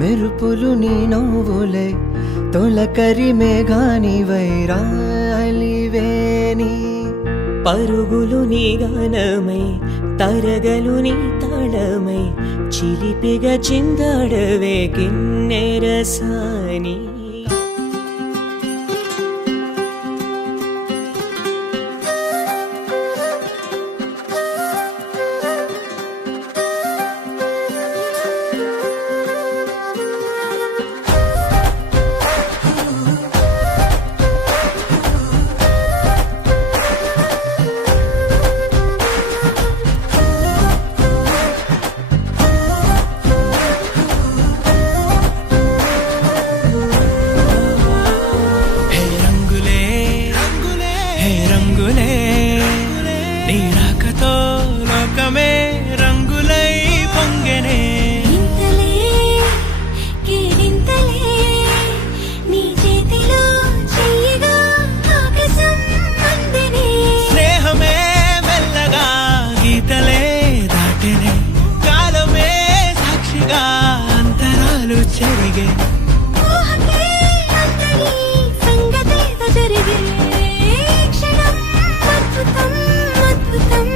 మెరుపులు నీ నవ్వులై తొలకరి మేఘానివై రాలివేని పరుగులు నీ గానమై తరగలు నీ తాళమై చిలిపిగా చిందాడవే కిన్నెరసాని నీ రాకతో లోకమే రంగులై పొంగెనే ఇంతలే కేరింతలే నీ చేతిలో చెయ్యగా ఆకాశం అందెనే స్నేహమే మెల్లగా గీతలే దాటెనే కాలమే సాక్షిగా అంతరాలు చెరిగే ఊహకే అంతని సంగతేదో జరిగే క్షణం అద్భుతం అద్భుతం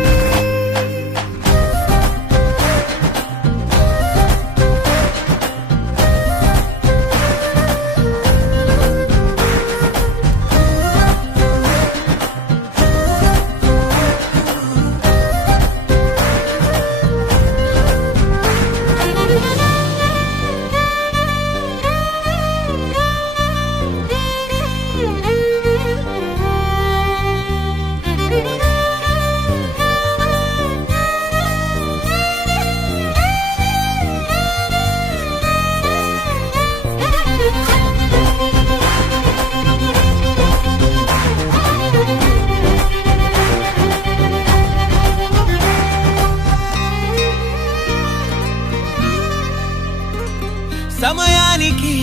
సమయానికి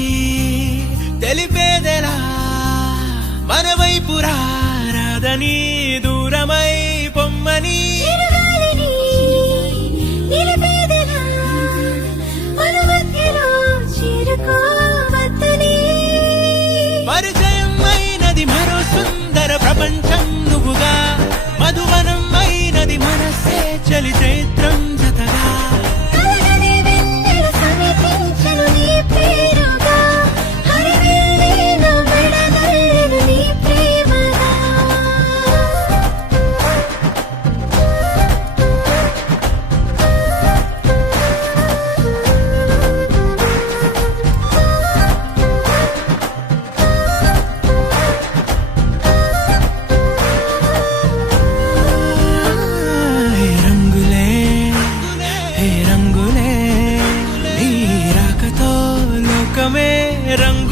తెలిపేదెలా మన వైపు రాదని దూరమై పొమ్మని చిరుగాలిని నిలిపేదెలా మన మధ్యలో చేరుకోవద్దని పరిచయం అయినది మరో సుందర ప్రపంచం నువ్వుగా మధువనం అయినది మనసే చలి చైత్రం జతగా కలగని వెన్నెల సమీపించెను నీ పేరుగా హరివిల్లేను మెడదల్లెను నీ ప్రేమగా హే రంగులే నీ రాకతో లోకమే రంగు